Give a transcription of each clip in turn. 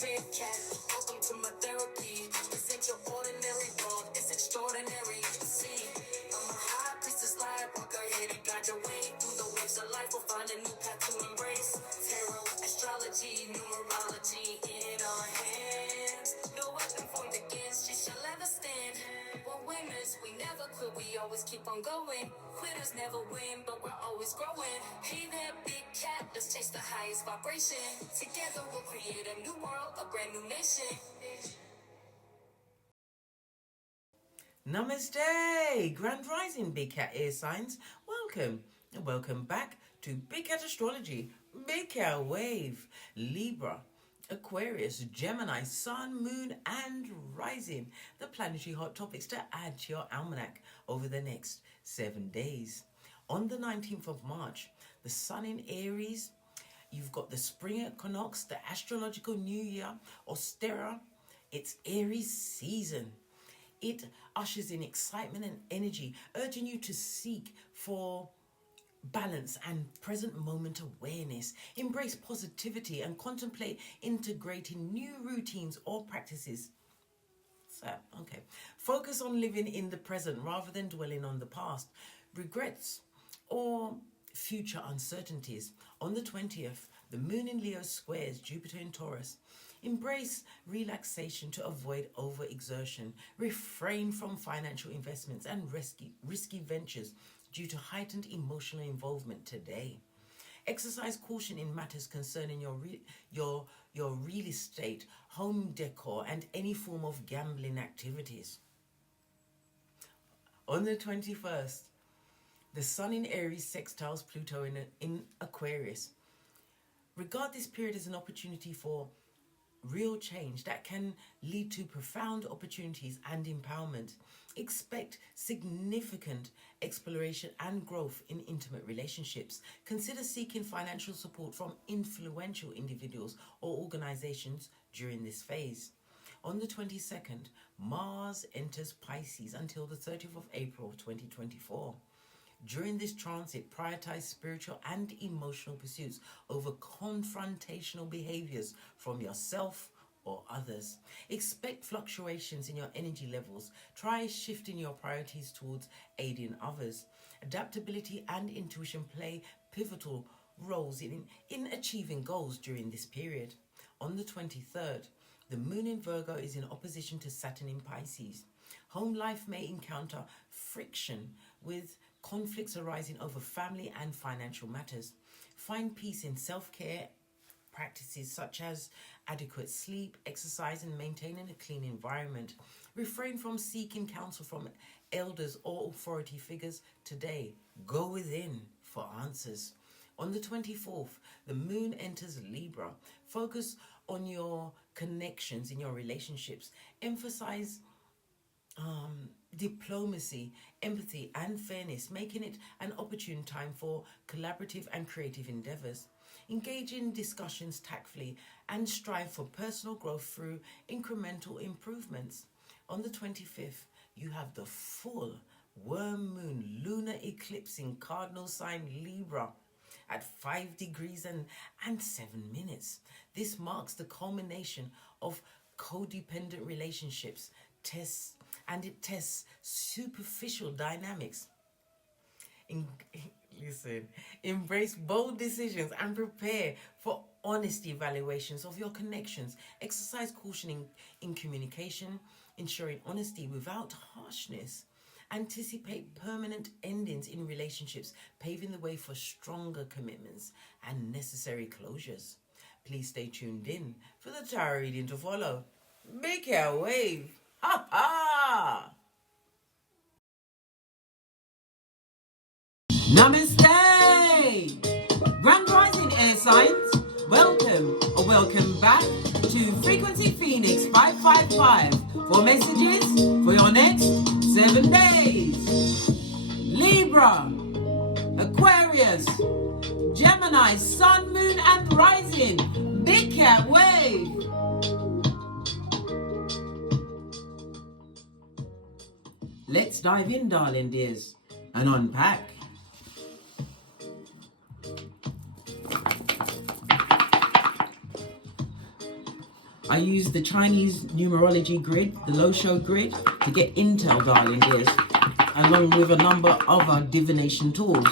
big cat. Welcome to my therapy. This ain't your ordinary world, it's extraordinary. See, I'm a high priestess lightworker, here to guide your way through the waves of life. We'll find a new path to embrace. Tarot, astrology, numerology in our hands. No weapon formed against you shall ever stand. We're winners, we never quit, we always keep on going. Quitters never win, but we're always growing. Hey there, big cat, let's chase the highest vibration. Together we'll create a new world, a brand new nation. Namaste, Grand Rising Big Cat Air Signs. Welcome and welcome back to Big Cat Astrology, Big Cat Wave, Libra, Aquarius, Gemini, Sun, Moon and Rising. The planetary hot topics to add to your almanac over the next 7 days. On the 19th of March, the Sun in Aries, you've got the spring equinox, the astrological new year, Ostera. It's Aries season. It ushers in excitement and energy, urging you to seek for balance and present moment awareness. Embrace positivity and contemplate integrating new routines or practices. So, okay. Focus on living in the present rather than dwelling on the past, regrets, or future uncertainties. On the 20th, the Moon in Leo squares Jupiter in Taurus. Embrace relaxation to avoid overexertion. Refrain from financial investments and risky ventures due to heightened emotional involvement today. Exercise caution in matters concerning your real estate, home decor, and any form of gambling activities. On the 21st, the Sun in Aries sextiles Pluto in Aquarius. Regard this period as an opportunity for real change that can lead to profound opportunities and empowerment. Expect significant exploration and growth in intimate relationships. Consider seeking financial support from influential individuals or organizations during this phase. On the 22nd, Mars enters Pisces until the 30th of April 2024. During this transit, prioritize spiritual and emotional pursuits over confrontational behaviors from yourself or others. Expect fluctuations in your energy levels. Try shifting your priorities towards aiding others. Adaptability and intuition play pivotal roles in achieving goals during this period. On the 23rd, the Moon in Virgo is in opposition to Saturn in Pisces. Home life may encounter friction with conflicts arising over family and financial matters. Find peace in self-care practices such as adequate sleep, exercise, and maintaining a clean environment. Refrain from seeking counsel from elders or authority figures today. Go within for answers. On the 24th, the Moon enters Libra. Focus on your connections in your relationships. Emphasize diplomacy, empathy, and fairness, making it an opportune time for collaborative and creative endeavors. Engage in discussions tactfully and strive for personal growth through incremental improvements. On the 25th, you have the full worm moon lunar eclipse in cardinal sign Libra at 5 degrees and 7 minutes. This marks the culmination of codependent relationships, it tests superficial dynamics. Embrace bold decisions and prepare for honest evaluations of your connections. Exercise caution in communication, ensuring honesty without harshness. Anticipate permanent endings in relationships, paving the way for stronger commitments and necessary closures. Please stay tuned in for the tarot reading to follow. Big Cat Wave. Ha ha! Namaste! Grand Rising Air Signs, welcome or welcome back to Frequency Phoenix 555 for messages for your next 7 days. Libra, Aquarius, Gemini, Sun, Moon and Rising. Big Cat Wave. Let's dive in, darling dears, and unpack. I use the Chinese numerology grid, the Lo-Shou grid, to get intel, darling dears, along with a number of other divination tools.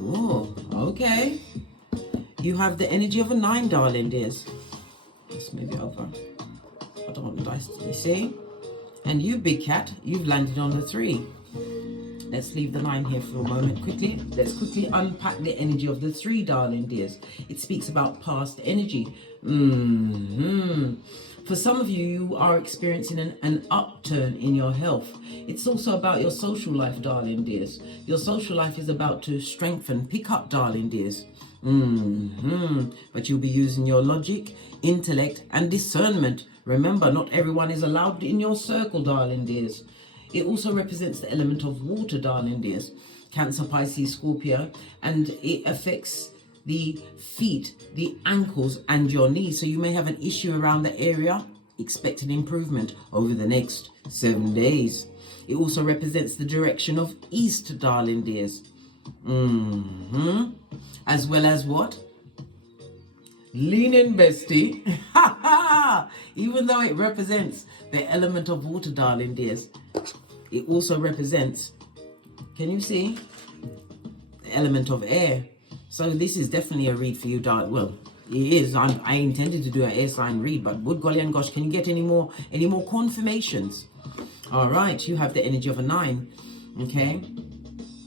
Oh, okay. You have the energy of a 9, darling dears. Let's move it over. I don't want the dice, you see? And you, big cat, you've landed on the 3. Let's leave the 9 here for a moment quickly. Let's quickly unpack the energy of the 3, darling dears. It speaks about past energy. For some of you, you are experiencing an upturn in your health. It's also about your social life, darling dears. Your social life is about to strengthen, pick up, darling dears. But you'll be using your logic, intellect, and discernment. Remember, not everyone is allowed in your circle, darling dears. It also represents the element of water, darling dears. Cancer, Pisces, Scorpio, and it affects the feet, the ankles, and your knees. So you may have an issue around the area. Expect an improvement over the next 7 days. It also represents the direction of east, darling dears. As well as what? Lean in, bestie. Even though it represents the element of water, darling dears, it also represents, can you see, the element of air. So this is definitely a read for you, darling. Well, it is. I intended to do an air sign read, but good golly and gosh, can you get any more confirmations? All right, you have the energy of a 9. Okay.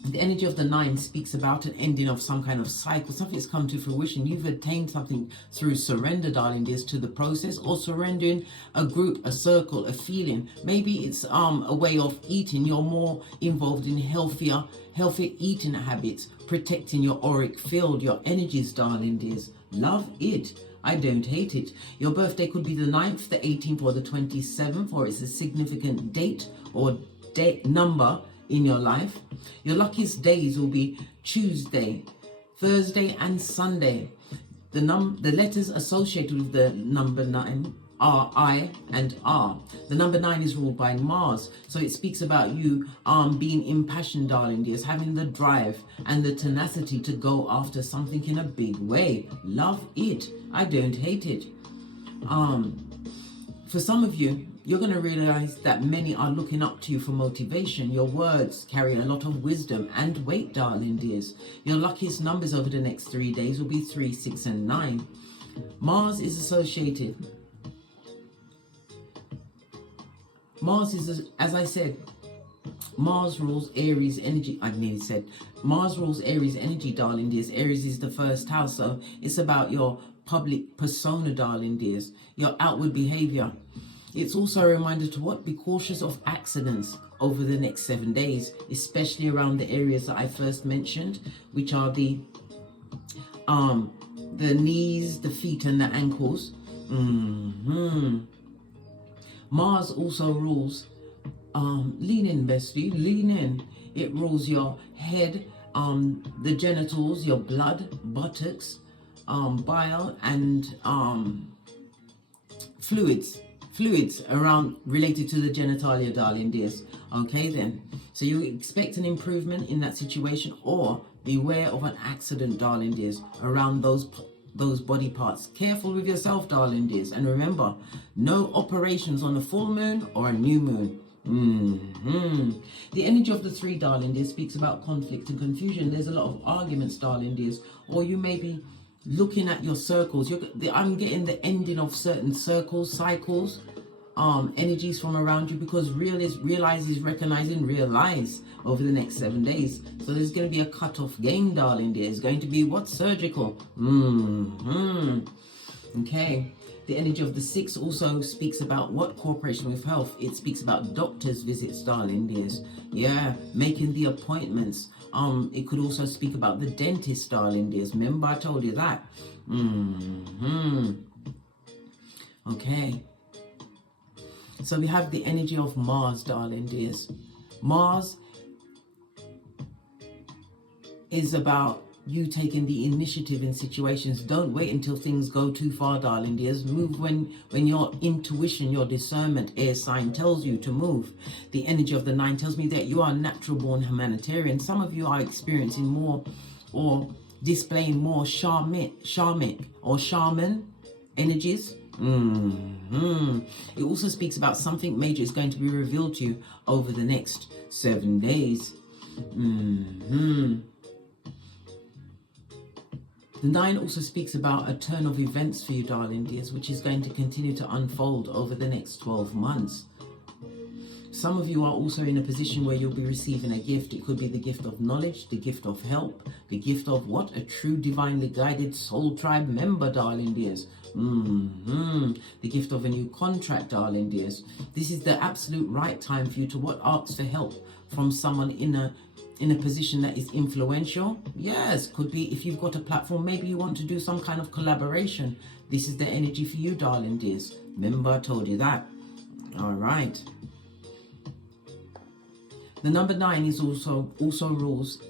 The energy of the 9 speaks about an ending of some kind of cycle. Something's come to fruition. You've attained something through surrender, darling dears, to the process, or surrendering a group, a circle, a feeling. Maybe it's a way of eating. You're more involved in healthier eating habits, protecting your auric field, your energies, darling dears. Love it. I don't hate it. Your birthday could be the 9th, the 18th, or the 27th, or it's a significant date or date number in your life. Your luckiest days will be Tuesday, Thursday, and Sunday. The letters associated with the number 9 are I and R. The number 9 is ruled by Mars, so it speaks about you being impassioned, darling dears, having the drive and the tenacity to go after something in a big way. Love it. I don't hate it. For some of you, you're going to realize that many are looking up to you for motivation. Your words carry a lot of wisdom and weight, darling dears. Your luckiest numbers over the next 3 days will be 3, 6, and 9. Mars is associated. Mars is, as I said, Mars rules Aries energy. I nearly said Mars rules Aries energy, darling dears. Aries is the first house, so it's about your public persona, darling dears, your outward behavior. It's also a reminder to what? Be cautious of accidents over the next 7 days, especially around the areas that I first mentioned, which are the knees, the feet, and the ankles. Mars also rules, lean in, bestie, lean in. It rules your head, the genitals, your blood, buttocks, bile, and fluids around related to the genitalia, darling dears. Okay then, so you expect an improvement in that situation, or beware of an accident, darling dears, around those body parts. Careful with yourself, darling dears, and remember, no operations on a full moon or a new moon. The energy of the 3, darling dears, speaks about conflict and confusion. There's a lot of arguments, darling dears, or you may be looking at your circles. I'm getting the ending of certain circles, cycles, energies from around you, because realize is recognizing real lies over the next 7 days. So there's going to be a cut-off game, darling dear. It's going to be what? Surgical. Okay. The energy of the 6 also speaks about what? Cooperation with health. It speaks about doctor's visits, darling dears. Yeah, making the appointments. It could also speak about the dentist, darling dears. Remember I told you that. Okay. So we have the energy of Mars, darling dears. Mars is about you taking the initiative in situations. Don't wait until things go too far, darling dears. Move when your intuition, your discernment, air sign tells you to move. The energy of the 9 tells me that you are a natural born humanitarian. Some of you are experiencing more or displaying more shamanic or shaman energies. It also speaks about something major is going to be revealed to you over the next 7 days. The 9 also speaks about a turn of events for you, darling dears, which is going to continue to unfold over the next 12 months. Some of you are also in a position where you'll be receiving a gift. It could be the gift of knowledge, the gift of help, the gift of what? A true divinely guided soul tribe member, darling dears. The gift of a new contract, darling dears. This is the absolute right time for you to what? Ask for help from someone in a position that is influential. Yes, could be if you've got a platform, maybe you want to do some kind of collaboration. This is the energy for you, darling dears. Remember, I told you that. All right. The number 9 is also rules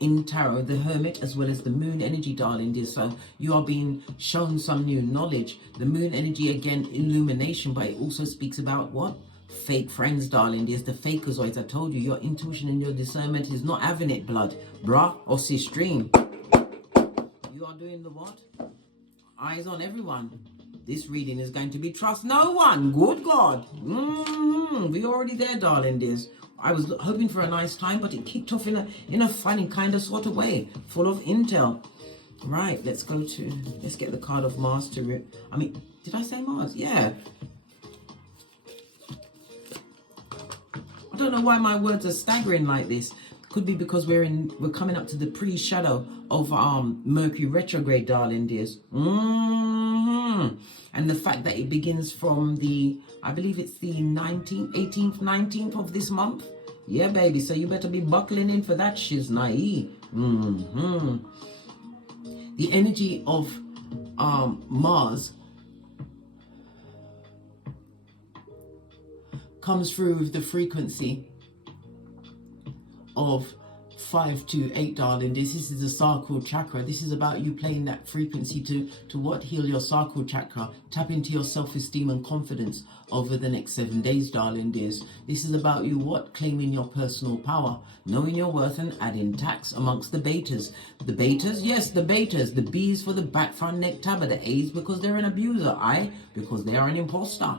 in tarot, the hermit as well as the moon energy, darling dear. So you are being shown some new knowledge. The moon energy, again, illumination, but it also speaks about what? Fake friends, darling dears. The fakers, or as I told you, your intuition and your discernment is not having it, blood, bruh or sis stream. You are doing the what? Eyes on everyone. This reading is going to be trust no one. Good God. We're already there, darling dears. I was hoping for a nice time, but it kicked off in a funny kind of sort of way, full of intel. Right, let's get the card of Mars to rip. I mean, did I say Mars? Yeah. I don't know why my words are staggering like this. Could be because we're coming up to the pre-shadow of Mercury retrograde, darling dears. And the fact that it begins from I believe it's the 18th, 19th of this month. Yeah, baby. So you better be buckling in for that shiznai. The energy of Mars comes through with the frequency of 528, darling. This is the sacral chakra. This is about you playing that frequency to what? Heal your sacral chakra. Tap into your self-esteem and confidence over the next 7 days, darling dears. This is about you what? Claiming your personal power, knowing your worth and adding tax amongst the betas. The betas? Yes, the betas. The B's for the back, front, neck, tabber. The A's because they're an abuser. I because they are an imposter.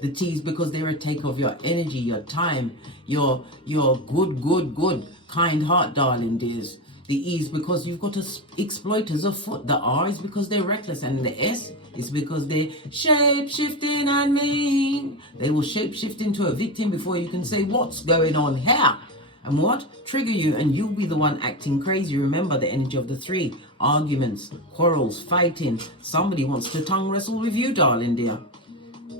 The T's because they're a take of your energy, your time, your good, kind heart, darling dears. The E's because you've got exploiters afoot. The R is because they're reckless. And the S is because they're shape-shifting and mean. They will shape-shift into a victim before you can say what's going on here. And what? Trigger you and you'll be the one acting crazy. Remember the energy of the 3. Arguments, quarrels, fighting. Somebody wants to tongue wrestle with you, darling dear.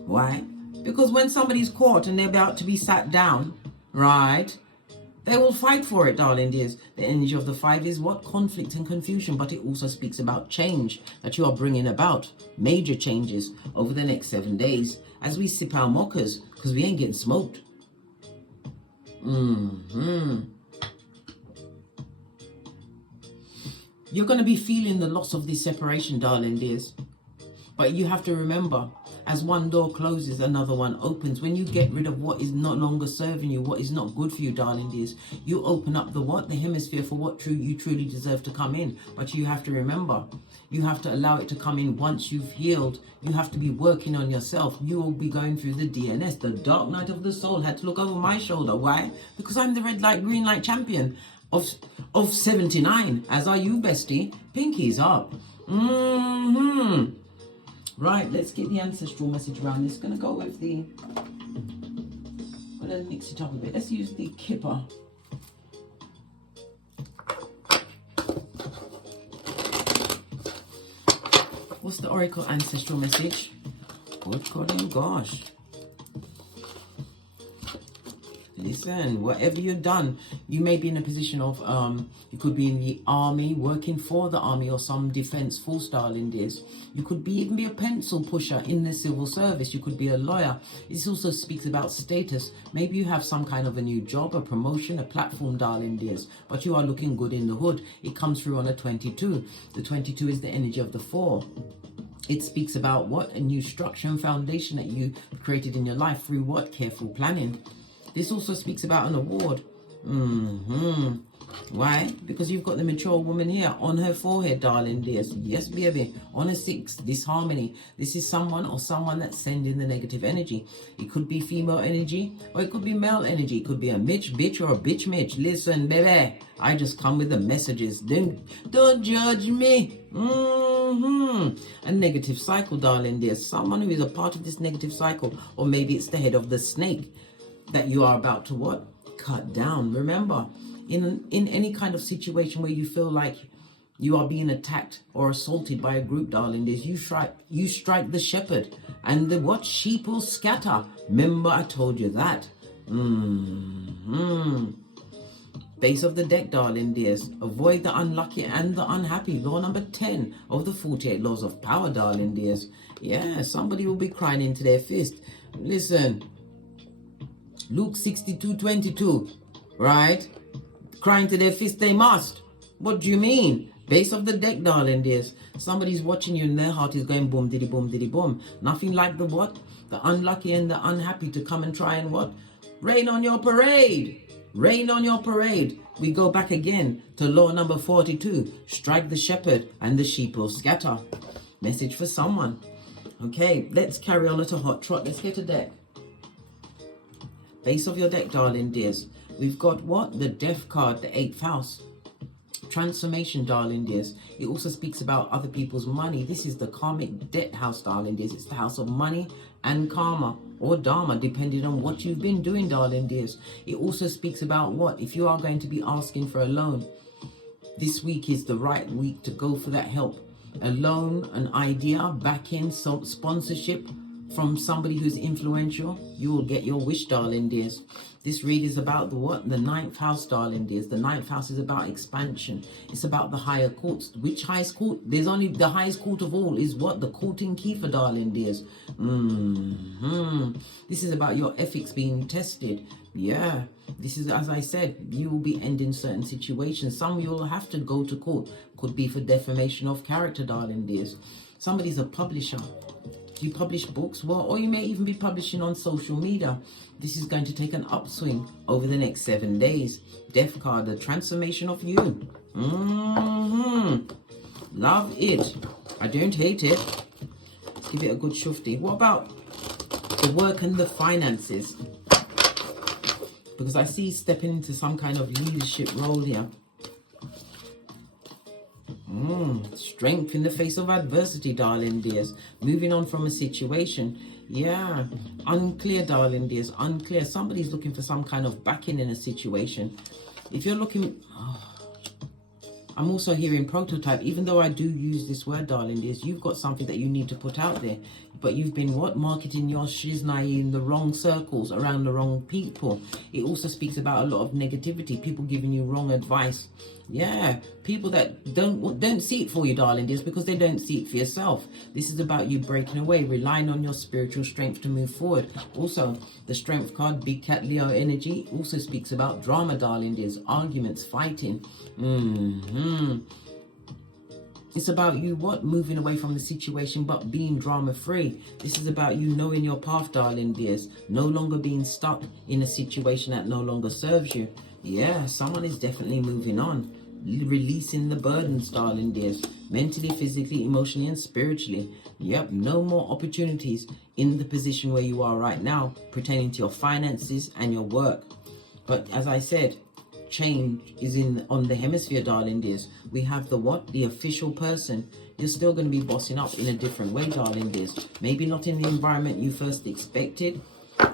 Why? Because when somebody's caught and they're about to be sat down, right, they will fight for it, darling dears. The energy of the 5 is what? Conflict and confusion, but it also speaks about change that you are bringing about. Major changes over the next 7 days as we sip our mochas, because we ain't getting smoked. You're going to be feeling the loss of this separation, darling dears. But you have to remember, as one door closes, another one opens. When you get rid of what is no longer serving you, what is not good for you, darling dears, you open up the what? The hemisphere for what you truly deserve to come in. But you have to remember, you have to allow it to come in once you've healed. You have to be working on yourself. You will be going through the DNS, the dark night of the soul. Had to look over my shoulder. Why? Because I'm the red light, green light champion of 79. As are you, bestie. Pinkies up. Right, let's get the ancestral message around. It's going to go with the... I'm going to mix it up a bit. Let's use the kipper. What's the oracle ancestral message? Good God, oh gosh. Listen, whatever you've done, you may be in a position of, you could be in the army, working for the army or some defense force, darling dears. You could even be a pencil pusher in the civil service. You could be a lawyer. This also speaks about status. Maybe you have some kind of a new job, a promotion, a platform, darling dears. But you are looking good in the hood. It comes through on a 22. The 22 is the energy of the 4. It speaks about what? A new structure and foundation that you created in your life through what? Careful planning. This also speaks about an award. Why? Because you've got the mature woman here on her forehead, darling dears. Yes, baby. On a 6, disharmony. This is someone or someone that's sending the negative energy. It could be female energy or it could be male energy. It could be a Mitch bitch or a bitch Mitch. Listen, baby, I just come with the messages. Don't judge me. A negative cycle, darling dears. Someone who is a part of this negative cycle, or maybe it's the head of the snake that you are about to what? Cut down. Remember, in any kind of situation where you feel like you are being attacked or assaulted by a group, darling, you strike the shepherd, and the what? Sheep will scatter. Remember, I told you that. Base of the deck, darling dears. Avoid the unlucky and the unhappy. Law number 10 of the 48 laws of power, darling dears. Yeah, somebody will be crying into their fist. Listen, Luke 62:22, right? Crying to their fist they must. What do you mean? Base of the deck, darling dears. Somebody's watching you and their heart is going boom, diddy, boom, diddy, boom. Nothing like the what? The unlucky and the unhappy to come and try and what? Rain on your parade. Rain on your parade. We go back again to law number 42. Strike the shepherd and the sheep will scatter. Message for someone. Okay, let's carry on at a hot trot. Let's get a deck. Base of your deck, darling dears. We've got what? The death card, the 8th house. Transformation, darling dears. It also speaks about other people's money. This is the karmic debt house, darling dears. It's the house of money and karma or dharma, depending on what you've been doing, darling dears. It also speaks about what? If you are going to be asking for a loan, this week is the right week to go for that help. A loan, an idea, backing, sponsorship from somebody who's influential. You will get your wish, darling dears. This read is about the what? The 9th house, darling dears. The 9th house is about expansion. It's about the higher courts. Which highest court? There's only the highest court of all is what? The court in Kiefer, darling dears. This is about your ethics being tested. Yeah, this is, as I said, you will be ending certain situations. Some you will have to go to court. Could be for defamation of character, darling dears. Somebody's a publisher. You publish books, well, or you may even be publishing on social media. This is going to take an upswing over the next 7 days. Death card, the transformation of you. Love it. I don't hate it. Let's give it a good shufti. What about the work and the finances? Because I see stepping into some kind of leadership role here. Strength in the face of adversity, darling dears. Moving on from a situation. Yeah, unclear, darling dears, unclear. Somebody's looking for some kind of backing in a situation. If you're looking... I'm also hearing prototype. Even though I do use this word, darling dears, you've got something that you need to put out there. But you've been, what? Marketing your shiznai in the wrong circles, around the wrong people. It also speaks about a lot of negativity. People giving you wrong advice. Yeah, people that don't see it for you, darling dears, because they don't see it for yourself. This is about you breaking away, relying on your spiritual strength to move forward. Also, the strength card, Big Cat Leo energy, also speaks about drama, darling dears, arguments, fighting. It's about you, what? Moving away from the situation, but being drama-free. This is about you knowing your path, darling dears. No longer being stuck in a situation that no longer serves you. Yeah, someone is definitely moving on. Releasing the burdens, darling dears. Mentally, physically, emotionally, and spiritually. Yep, no more opportunities in the position where you are right now, pertaining to your finances and your work. But as I said, change is on the hemisphere, darling dears. We have the what? The official person. You're still going to be bossing up in a different way, darling dears. Maybe not in the environment you first expected.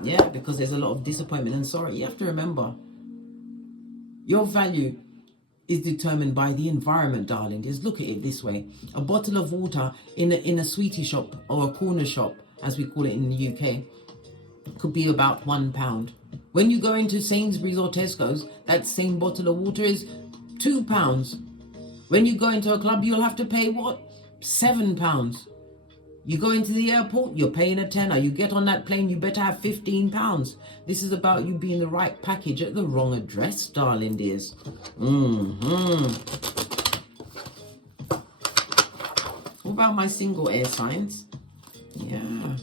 Yeah, because there's a lot of disappointment and sorrow. You have to remember, your value is determined by the environment, darling dears. Look at it this way. A bottle of water in a sweetie shop or a corner shop, as we call it in the UK, could be about £1. When you go into Sainsbury's or Tesco's, that same bottle of water is £2. When you go into a club, you'll have to pay what? £7. You go into the airport, you're paying a tenner. You get on that plane, you better have £15. This is about you being the right package at the wrong address, darling dears. What about my single air signs? Yeah.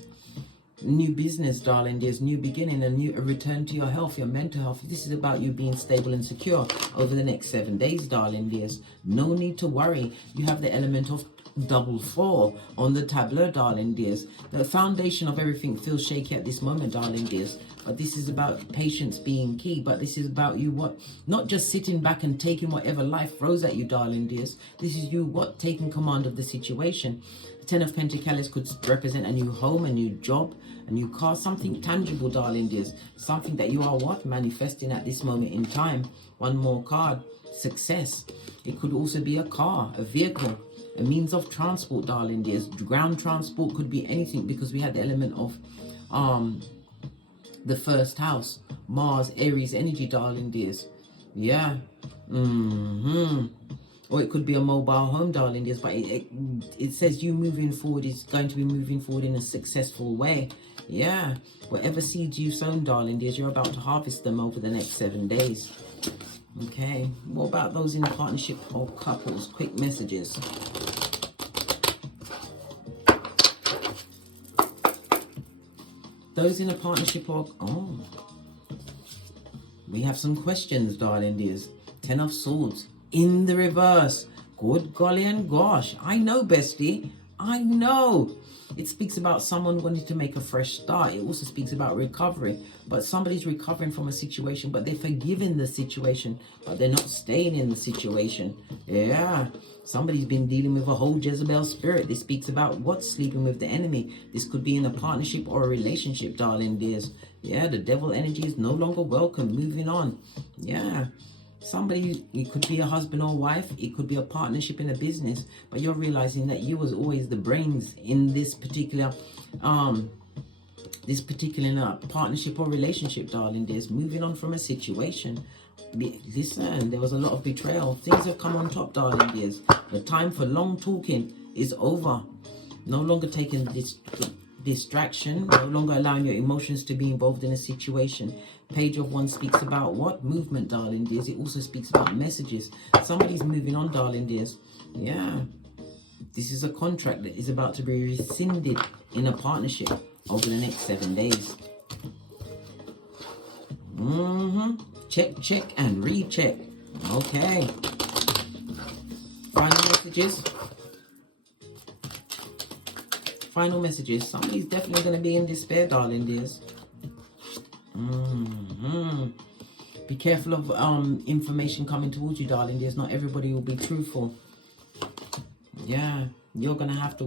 new business, darling. There's new beginning, a return to your health, your mental health. This is about you being stable and secure over the next 7 days, darling. There's no need to worry. You have the element of double 4 on the tableau, darling dears. The foundation of everything feels shaky at this moment, darling dears, but this is about patience being key. But this is about you not just sitting back and taking whatever life throws at you, darling dears. This is you taking command of the situation. The 10 of Pentacles could represent a new home, a new job, a new car, something tangible, darling dears, something that you are manifesting at this moment in time. One more card, success. It could also be a car, a vehicle, a means of transport, darling dears. Ground transport could be anything, because we had the element of the first house, Mars, Aries energy, darling dears. Yeah. Or it could be a mobile home, darling dears, but it says you moving forward is going to be moving forward in a successful way. Yeah. Whatever seeds you've sown, darling dears, you're about to harvest them over the next 7 days. Okay, what about those in a partnership or couples? Quick messages. Those in a partnership or... Oh. We have some questions, darling dears. 10 of Swords. In the reverse. Good golly and gosh. I know, bestie. I know. It speaks about someone wanting to make a fresh start. It also speaks about recovery. But somebody's recovering from a situation, but they're forgiving the situation, but they're not staying in the situation. Yeah. Somebody's been dealing with a whole Jezebel spirit. This speaks about sleeping with the enemy. This could be in a partnership or a relationship, darling dears. Yeah, the devil energy is no longer welcome. Moving on. Yeah. Somebody, it could be a husband or wife, it could be a partnership in a business, but you're realizing that you was always the brains in this particular partnership or relationship, darling dears. Moving on from a situation. Listen, there was a lot of betrayal. Things have come on top, darling dears. The time for long talking is over. No longer taking this distraction, no longer allowing your emotions to be involved in a situation. Page of Wands speaks about movement, darling dears. It also speaks about messages. Somebody's moving on, darling dears. Yeah, this is a contract that is about to be rescinded in a partnership over the next 7 days. Check and recheck. Okay, final messages. Final messages. Somebody's definitely going to be in despair, darling dears. Be careful of information coming towards you, darling dears. Not everybody will be truthful. Yeah, you're going to have to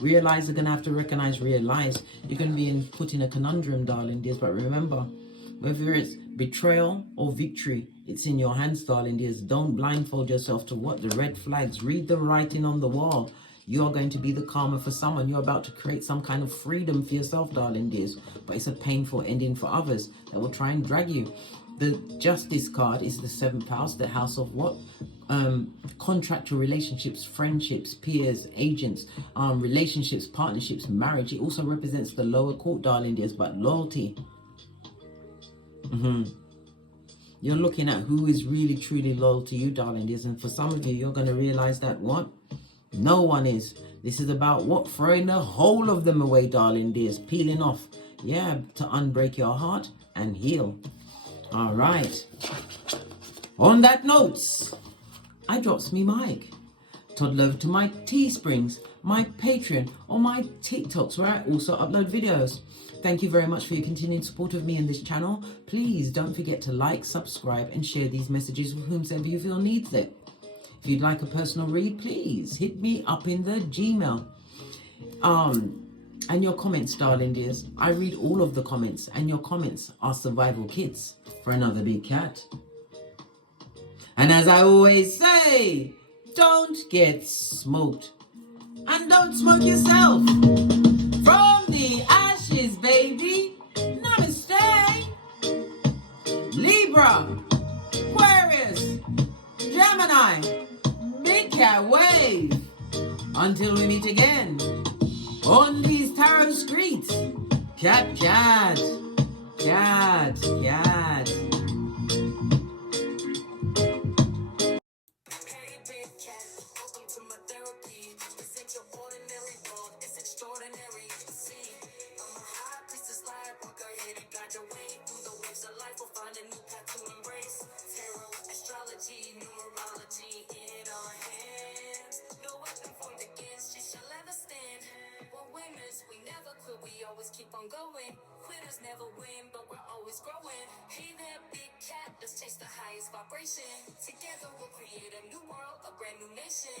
realize. You're going to have to recognize, realize. You're going to be put in a conundrum, darling dears. But remember, whether it's betrayal or victory, it's in your hands, darling dears. Don't blindfold yourself to the red flags. Read the writing on the wall. You're going to be the karma for someone. You're about to create some kind of freedom for yourself, darling dears. But it's a painful ending for others that will try and drag you. The Justice card is the 7th house, the house of contractual relationships, friendships, peers, agents, relationships, partnerships, marriage. It also represents the lower court, darling dears, but loyalty. You're looking at who is really, truly loyal to you, darling dears. And for some of you, you're going to realize that no one is. This is about throwing the whole of them away, darling dears. Peeling off. Yeah, to unbreak your heart and heal. All right. On that note, I drops me mic. Toddle over to my Teesprings, my Patreon, or my TikToks, where I also upload videos. Thank you very much for your continued support of me and this channel. Please don't forget to like, subscribe, and share these messages with whomsoever you feel needs it. If you'd like a personal read, please hit me up in the Gmail. And your comments, darling dears. I read all of the comments, and your comments are survival kits for another big cat. And as I always say, don't get smoked. And don't smoke yourself. From the ashes, baby. Namaste. Libra, Aquarius, Gemini, Big Cat Wave. Until we meet again on these tarot streets. Cat, cat, cat, cat. Hey, big cat, welcome to my therapy. This ain't your ordinary world, it's extraordinary. See, I'm a high on going. Quitters never win, but we're always growing. Hey there, big cat, let's chase the highest vibration. Together we'll create a new world, a brand new nation.